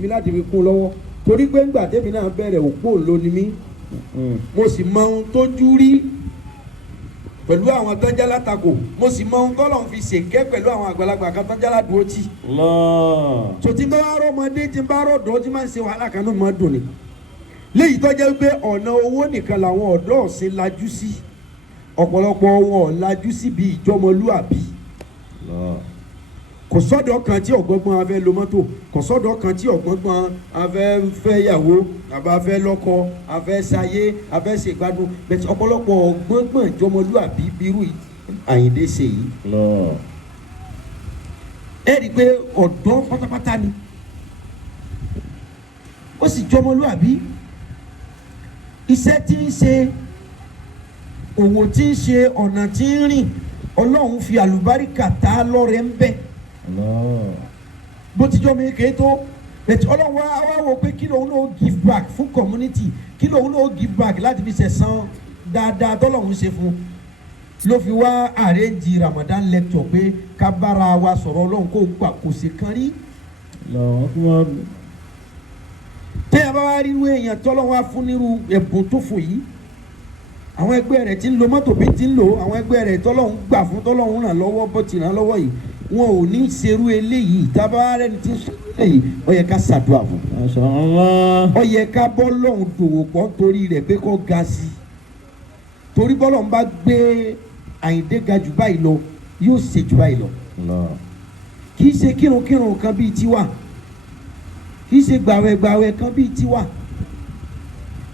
mi láti fi kún lọ́wọ́ torí pé ńgbà tẹ́mi náà bẹ̀rẹ̀ òpó lónìí mi mo sì mọ ohun tójú rí pẹ̀lú àwọn tọ́jà látakò mo sì mọ ohun tọ́lọ̀ ń fi ṣèké pẹ̀lú àwọn àgbàlagbà kan tọ́jà ládùúgbò tì. so tí n bá wá rọ́mọdé tí n bá rọ́dọ̀ tí máa ń ṣe wàhálà kan náà máa dùn ni léyìí tó jẹ́ pé ọ̀nà owó nìkan làwọn ọ̀dọ́ ọ̀sìn lajú sí ọ̀pọ̀lọpọ̀ wọn lajú sí bíi ìjọmọlúàbí kò sọ́dọ̀ kan tí ọ̀gbọ́gbọ́n afẹ́ lo mọ́tò kò sọ́dọ̀ kan tí ọ̀gbọ́gbọ́n afẹ́ fẹ́yàwó àbá afẹ́ lọ́kọ afẹ́ sayé afẹ́ ṣègbádùn bẹ́ẹ̀ ọ̀pọ̀lọpọ̀ ọ̀gbọ́gbọ́n ìjọmọlúàbí bírú Àyìndé ṣe yìí. ẹ rí i pé ọ̀dọ́ pátápátá ni ó sì jọmọlúàbí iṣẹ́ tí ń ṣe òwò tí ń ṣe ọ̀nà tí ń rìn Ọlọ́run fi àlùbáríkà ta lọ́rẹ̀ ń bẹ bó ti jọ́ mi kéé tó bẹ̀tẹ̀ Ọlọ́run wá wò pé kí lòun náà give back fún community kí lòun náà give back láti fi ṣẹ̀san dáadáa tọ́lọ́run ṣe fún ló fi wá arrange Ramadan lecture pé ká bára wa sọ̀rọ̀ Ọlọ́run kó gbà kò sí kan rí. tẹ́yà bá wá rí irú èèyàn tọ́lọ́run wá fún nírú ẹ̀bùn tó fò yìí àwọn ẹgbẹ́ rẹ̀ tí ń lo mọ́tò bí ti ń lò àwọn ẹgbẹ́ rẹ̀ tọ́lọ́run gbà fún tọ́lọ́run ràn lọ́wọ́ bó ti ràn lọ́wọ́ yìí wọn ò ní ṣerú eléyìí tábà rẹ̀ ní ti ṣerú eléyìí ó yẹ ká ṣàdúrà fún ó yẹ ká bọ́ lọ́hùn dòwò pọ̀ torí rẹ̀ pé kó ga sí i torí bọ́lọ̀ ń bá gbé Àyìndé ga jù báyìí lọ yóò ṣe jù báyìí lọ kì í ṣe kírunkírun kan bíi tiwa kì í ṣe gbàwẹ̀gbàwẹ̀ kan bíi tiwa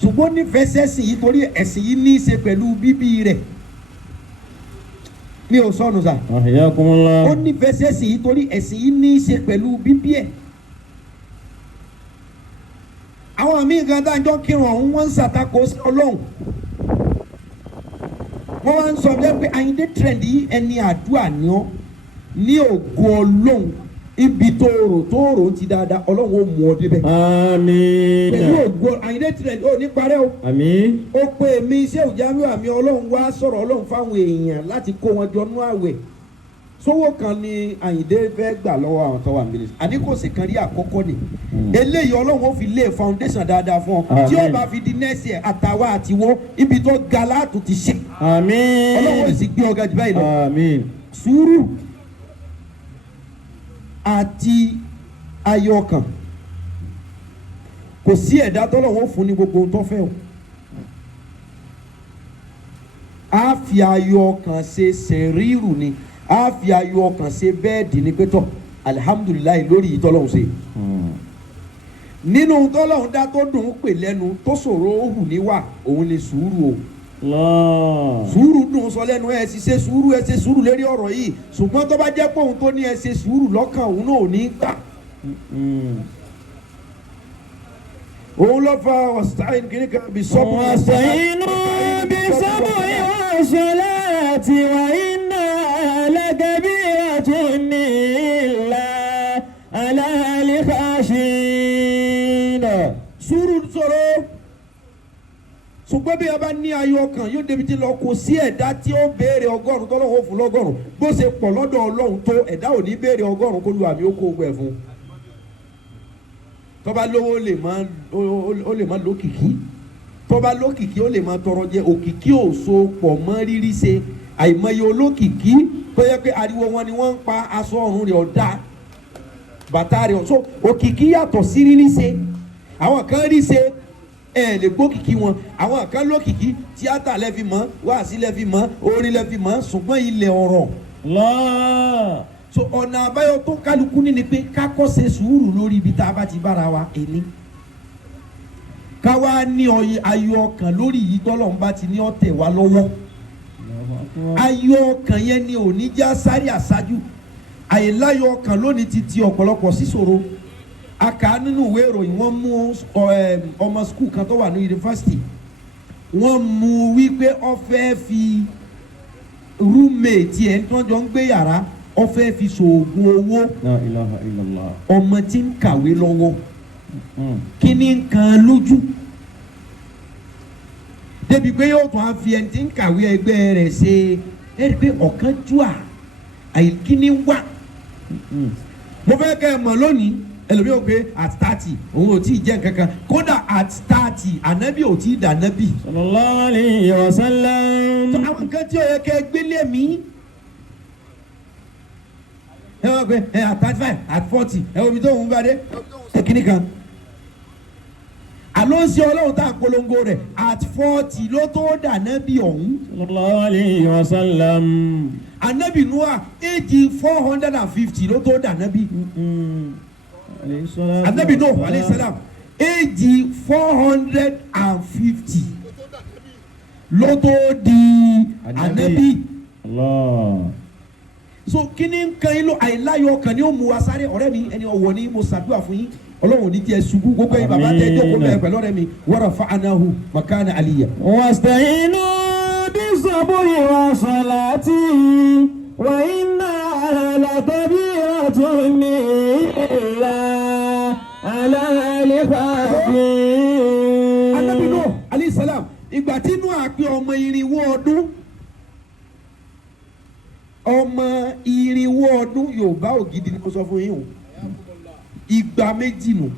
ṣùgbọ́n nífẹ̀ẹ́ sẹ́sìn yìí torí ẹ̀sìn yìí ní í ṣe pẹ̀lú bíbí rẹ̀ mi ò sọnù sà ó nífẹ̀ẹ́ sẹ́sìn yìí torí ẹ̀sìn yìí ní í ṣe pẹ̀lú bíbí ẹ̀ àwọn míì kan dájọ́ kírun ọ̀hún wọ́n ń ṣàtakò sí Ọlọ́run wọ́n wá ń sọ pé Àyìndé trend yìí ẹni àdúrà ni ọ́ ní ògo Ọlọ́run ibi tóòrò ti dáadáa Ọlọ́run ó mú ọ débẹ̀. Àmín. pẹ̀lú ògo Àyìndé trend ó ní parẹ́ o. Àmín. ó pé mi iṣẹ́ òjàmí àmì Ọlọ́run wá sọ̀rọ̀ Ọlọ́run fáwọn èèyàn láti kó wọn jọ nú àwẹ̀ sówó kan ni Àyìndé fẹ́ gbà lọ́wọ́ àwọn tó wà nílẹ̀ àní kò sì kan rí àkọ́kọ́ ni eléyìí Ọlọ́run ó fi lé foundation dáadáa fún ọ tí ó bá fi di next year àtàwa àtiwọ́ ibi tó ga látò ti ṣe. Àmín. Ọlọ́run ó sì gbé ọ̀gá jù báyìí lọ. Àmín. Sùúrù àti ayọ̀ ọkàn kò sí ẹ̀dá tọ́lọ́run ó fún ní gbogbo ohun tó fẹ́ o a fi ayọ̀ ọkàn ṣe sẹ̀ríìrù ni a fi ayọ̀ ọkàn ṣe bẹ́ẹ̀dì ní pẹ́tọ̀ alihamudulilayi lórí ìtọ́lọ́hún ṣe. nínú tọ́lọ́hún dá tó dùn ún pè lẹ́nu tó ṣòro ó hù níwà òun ni sùúrù o. sùúrù dùn sọ lẹ́nu ẹ sì ṣe sùúrù lérí ọ̀rọ̀ yìí ṣùgbọ́n tó bá jẹ́ pé òun tó ní ẹ ṣe sùúrù lọ́kàn òun náà ò ní gbà. òun ló fa ọ̀sán kìíní kan bí sọ́bù. ọ̀sán inú bí sọ́bù yóò ṣe láti wáyé. Sùúrù sọ̀rọ̀ ṣùgbọ́n bí a bá ní ayọ̀ ọkàn yóò débi tí lọ kò sí ẹ̀dá tí ó béèrè 100 tọ́lọ́wọ́ fún 100 bó ṣe pọ̀ lọ́dọ̀ Ọlọ́run tó ẹ̀dá ò ní béèrè 100 kó lu àmì ó kó gbẹ fún tọ́ba lówó ó lè má lókìkí tọ́ba lókìkí ó lè má tọrọ jẹ òkìkí ò so pọ̀ mọ́ rírí ṣe àìmọye olókìkí tó yẹ pé ariwo wọn ni wọ́n ń pa aṣọ ọ̀run rẹ̀ ọ̀dà bàtà rẹ̀ ọ̀ṣọ́ òkìkí yàtọ̀ sí rírí ṣe àwọn kan rí ṣe ẹ lè gbókìkí wọn àwọn kan lókìkí tíátà lẹ́fi mọ́ wáàsí lẹ́fi mọ́ orin lẹ́fi mọ́ ṣùgbọ́n ilẹ̀ ọ̀rọ̀ so ọ̀nà àbáyọ tó kálukú ní ni pé ká kọ́ ṣe sùúrù lórí ibi tá a bá ti bára wa ẹni ká wá ní ayọ̀ ọkàn lórí yìí tọ́lọ́run bá ti ní ọ̀tẹ̀ wa lọ́wọ́ ayọ̀ ọkàn yẹn ni ò ní já sáré àṣáájú àìláyọ̀ ọkàn lónìí ti ti ọ̀pọ̀lọpọ̀ síṣòro aka nínú ìwé ìròyìn wọ́n mú ọmọ skul kan tó wà ní yunifásitì wọ́n mú wípé ó fẹ́ fi roommate ẹ̀ tí wọ́n jọ ń gbé yàrá ó fẹ́ fi ṣoògùn owó. La ilaha illallah. ọmọ tí ń kàwé lọ́wọ́ kí ni nǹkan lójú débi pé yóò tún á fi ẹni tí ń kàwé ẹgbẹ́ rẹ̀ ṣe é rí i pé ọ̀kan jù à àìkíní wà. mo fẹ́ kẹ́ ẹ mọ̀ lónìí ẹlòmíì ò pé at 30 òun ò tí ì jẹ́ nǹkan kan kódà at 30 ànábì ò tí ì dà nábì. sallallahu alayhi wa sallam. tó àwọn nǹkan tí ó yẹ kẹ́ gbélé mi ẹ wọ́n pé at 35 at 40 ẹ wọ́n mi tó ń bá dé ẹ kíní kan àlọ́ sí ọlọ́run tá a polongo rẹ̀ at 40 ló tó dà nábì ọ̀hún. sallallahu alayhi wa sallam. ànábì Noah éjì 450 ló tó dà nábì. ànábì Nuh alayhi salam éjì 450 ló tó di ànábì. so kíni nǹkan yín ló àìláyọ̀ kan ni ó mú wa sáré ọ̀rẹ́ mi ẹni ọ̀wọ̀ ni mo ṣàdúrà fún yín ọlọ́run ní tiẹ̀ ṣubú gbogbo yín bàbá tẹ̀ jókòó bẹ́ẹ̀ pẹ̀lú ọ̀rẹ́ mi wa rafa'nahu makana aliyya. wasta'inu bis-sabri wa salati wa innaha lakabiratun illa ala al-khafin. Ànábì Nuh alayhi salam ìgbà tí Nuh àpé ọmọ irinwó ọdún Yorùbá ògidì ni mo sọ fún yín o igba méjì nù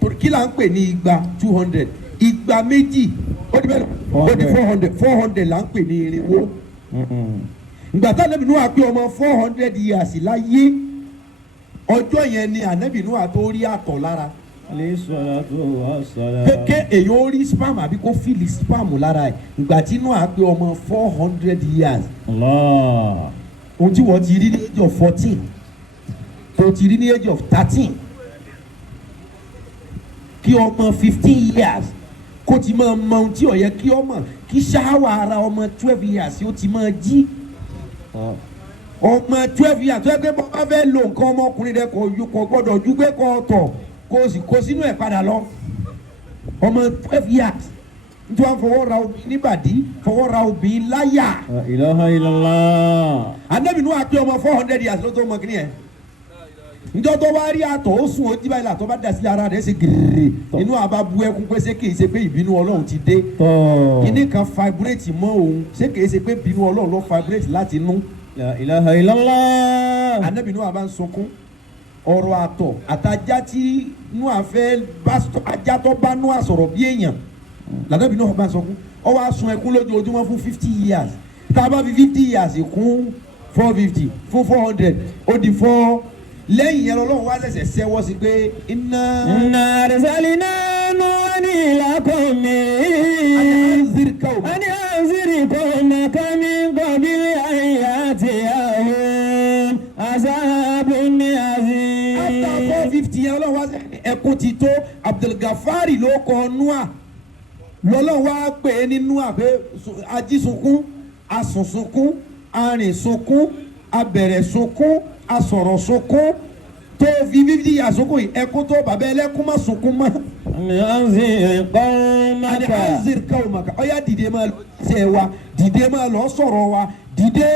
torí kí là ń pè ní igba 200 igba méjì ó di bẹ́ẹ̀ ó di 400 là ń pè ní irinwó ìgbà tí Ànábì Nuh àpé ọmọ 400 years láyé ọjọ́ yẹn ni Ànábì Nuh tó rí àtọ̀ lára kéèké èyí ó rí spam àbí kó fìlì spam lára ẹ̀ ìgbà tí Nuh àpé ọmọ 400 years ohun tí wọ́n ti rí ní age of 14 tó ti rí ní age of 13 kí ọmọ 15 years kó ti máa mọ ohun tí ó yẹ kí ọmọ kí ṣáwà ara ọmọ 12 years ó ti máa jí ọmọ 12 years tó yẹ pé bọ́n bá fẹ́ lo nǹkan ọmọkùnrin rẹ kò gbọ́dọ̀ ju pé kò tọ̀ kó sì kó sínú ẹ̀ padà lọ ọmọ 12 years nítorí wọn fọwọ́ ra obìnrin níbàdí fọwọ́ ra obìnrin láyà. ilaha illallah. Ànábì Nuh àpé ọmọ 400 years ló tó mọ kíní ẹ̀ njọ́ tó bá rí àtọ̀ ó sùn ó jí báyìí látọ̀ bá dà sí ara rẹ̀ ṣe gèrè inú àbá bu ẹkún pé ṣé kìí ṣe pé ìbínú Ọlọ́run ti dé kíní kan vibrate mọ́ òun ṣé kìí ṣe pé ìbínú Ọlọ́run ló vibrate láti inú. la ilaha illallah. Ànábì Nuh àbá ń sunkún ọ̀rọ̀ àtọ̀ àtajá tí Nuh àfẹ́ ajá tó bá Nuh àsọ̀rọ̀ bí èèyàn l'Ànábì Nuh àbá ń sunkún ó wá sun ẹkún lójoojúmọ́ fún 50 years tá a bá fi 50 years kún 450 fún 400 ó di 4 lẹ́yìn yẹn lọ́wọ́ wá ṣẹ̀ṣẹ̀ ṣẹ́wọ́ sí pé iná. arsalna Nuhan ila qawmihi an anzir qawmaka min qabli an ya'tiyahum azabun azim. after 450 yẹn lọ́wọ́ wá ẹkún ti tó Abdulgafari ló kọ Nuh lọ́lọ́wọ́ wá pè é ní Nuh pé ajísunkún asùnsunkún arìnsunkún abẹ̀rẹ̀sunkún asọ̀rọ̀ sunkún tó fi 50 years sunkún yìí ẹkún tó bàbá ẹlẹ́kún má sunkún mọ́. anzir qawmaka. anzir qawmaka ọ̀yá dìde máa lọ ṣe wa dìde máa lọ sọ̀rọ̀ wa dìde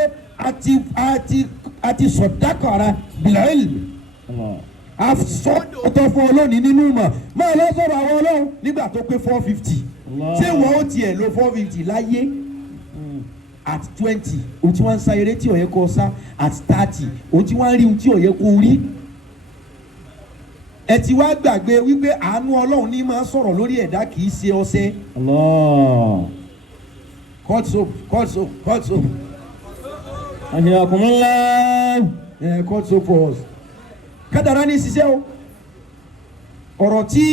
àti sọ̀dákàrà bil ilm. àsọdọ̀tọ̀ fún ọlọ́ọ̀ni nínú mọ̀ máa lọ sọ̀rọ̀ àwọn ọlọ́run nígbà tó pé 450 ṣé wọ́n ó tiẹ̀ lo 450 láyé. At 20 o ti wá ń sa eré tí ó yẹ kó sá at 30 o ti wá ń rí ohun tí ó yẹ kó rí ẹ ti wá gbàgbé wípé àánú Ọlọ́run ní máa sọ̀rọ̀ lórí ẹ̀dá kì í ṣe ọṣẹ. court soap ahiyakumullah. court soap for us. kádàrá ní ṣiṣẹ́ o ọ̀rọ̀ tí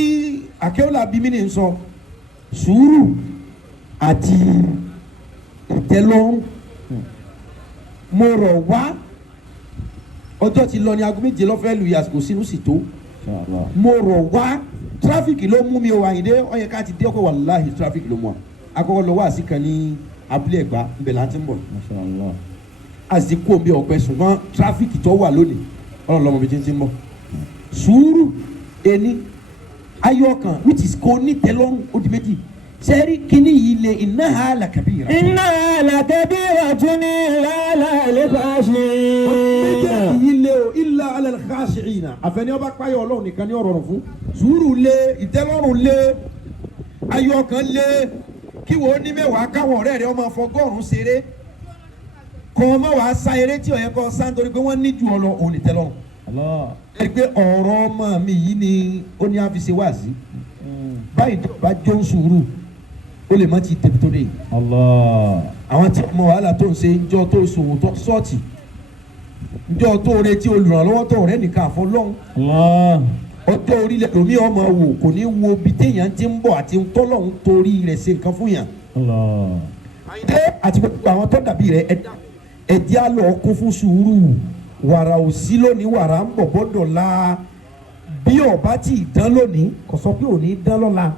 akéwòlá bí mi ní sọ sùúrù àti ìtẹ́lọ́rùn mo rọ̀ wá ọjọ́ ti lọ ní aago méje lọ́fẹ́ lu yàtọ̀ sínú sì tó mo rọ̀ wá tráfíkì ló mú mi o Àyìndé ó yẹ ká ti dé ọkọ̀ wàláhì tráfíkì ló mú wa akọ́kọ́ lọ wá sí kan ní abúlé Ẹ̀gbá ńbẹ̀ láti ń bọ̀ àsìkò omi ọ̀pẹ ṣùgbọ́n tráfíkì tó wà lónìí ọlọ́run lọ́mọ mi ti ń bọ̀ sùúrù ẹni ayọ̀kan which is kò ní tẹ́lọ́rùn ó di méjì sẹ́rí kínní yìí lé innaha lakabira. innaha lakabiratun illa alal khashi'in. méjèèjì yìí lé o illa alal khashi'in àfẹnì ọba páyọ Ọlọ́run nìkan ní ọ̀rọ̀ fún sùúrù lé ìtẹ́lọ́rùn lé ayọ̀kan lé kí wo ní mẹ́wàá káwọn ọ̀rẹ́ rẹ̀ ọmọ fọgọ́rùn ṣeré kọ́ ọmọ wàá sa eré tí ó yẹ kó sá nítorí pé wọ́n ní ju ọ lọ òun ìtẹ́lọ́rùn. ẹ pé ọ̀rọ̀ ọmọ mi yìí ni ó ní àfisẹ́ wá sí báyìí tó bá jó ń sùúrù ó lè má ti tẹ̀bi tó lè. àwọn tí ọmọ wàhálà tó ń ṣe njọ́ tó ṣòwò tó sọ́ọ̀tì njọ́ tó retí olùrànlọ́wọ́ tó rẹ́ nìkan àfọlọ́hún ọjọ́ orílẹ̀ lómi ọmọ wò kò ní wo bí téèyàn ti ń bọ̀ àti tọ́lọ́hún torí rẹ̀ ṣe nǹkan fún yàn. àti gbogbo àwọn tó dàbí rẹ̀ ẹ̀dí àlọ́ kún fún sùúrù wàrà ò sí lónìí wàrà ń bọ̀ bọ́dọ̀ la bí ọba tí ì dán lónìí kò sọ pé ò ní dán lọ́la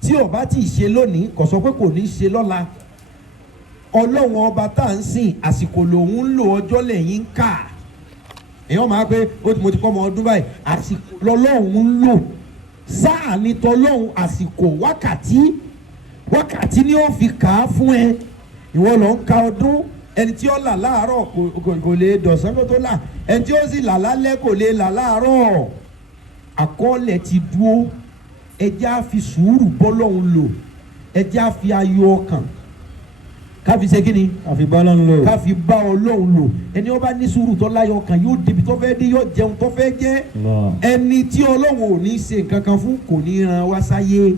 tí ọba tí ì ṣe lónìí kò sọ pé kò ní ṣe lọ́la ọlọ́run ọba tá à ń sìn àsìkò lòun ń lò ọjọ́ lẹ́yìn ń kà èèyàn máa pé mo ti kọ́ ọmọ ọdún báyìí àsìkò lọ́lọ́run ń lò sáà ní tọ́lọ́run àsìkò wákàtí ni ó fi kà á fún ẹ ìwọ lọ ń ka ọdún ẹni tí ó là láàárọ̀ kò lè dọ̀sán kó tó là ẹni tí ó sì là lálẹ́ kò lè là láàárọ̀ àkọọ́lẹ̀ ti dúró ẹjẹ́ á fi sùúrù bọ́lọ́hún lò ẹjẹ́ á fi ayọ̀ ọkàn káfi ṣe kíni àfi bá Ọlọ́run lò káfi bá Ọlọ́run lò ẹni ó bá ní sùúrù tó láyọ̀ ọkàn yóò débi tó fẹ́ dé yóò jẹun tó fẹ́ jẹ ẹni tí Ọlọ́run ò ní ṣe nǹkan kan fún kò ní ran wá sáyé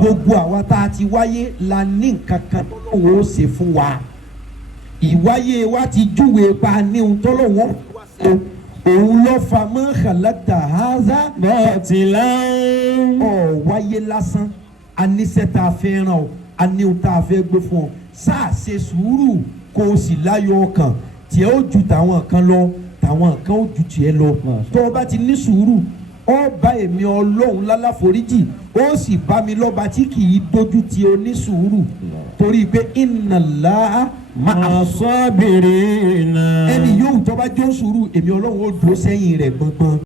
gbogbo àwa tá a ti wáyé la ní nǹkan kan tọ́lọ́run ó ṣe fún wa ìwáyé wa ti júwe pa ní ohun tọ́lọ́run ó ṣe òun ló fa mọ́ kàlàtà haza bọ́tìlá ọ̀ wáyé lásán aníṣẹ́ tá a fẹ́ ràn ọ́ aníhun tá a fẹ́ gbé fún ọ sáà ṣe sùúrù kó o sì láyọ̀ ọkàn tiẹ̀ ó ju tàwọn kan lọ tàwọn kan ó ju tiẹ̀ lọ tó o bá ti ní sùúrù ó bá èmi Ọlọ́run lálàforíjì ó sì bá mi lọ́ba tí kì í dojú ti onísùúrù torí pé innallaha máa sọ́bìrì náà ẹni yóò tó bá jó sùúrù èmi Ọlọ́run ó dúró sẹ́yìn rẹ̀ gbọ̀ngbọ̀n.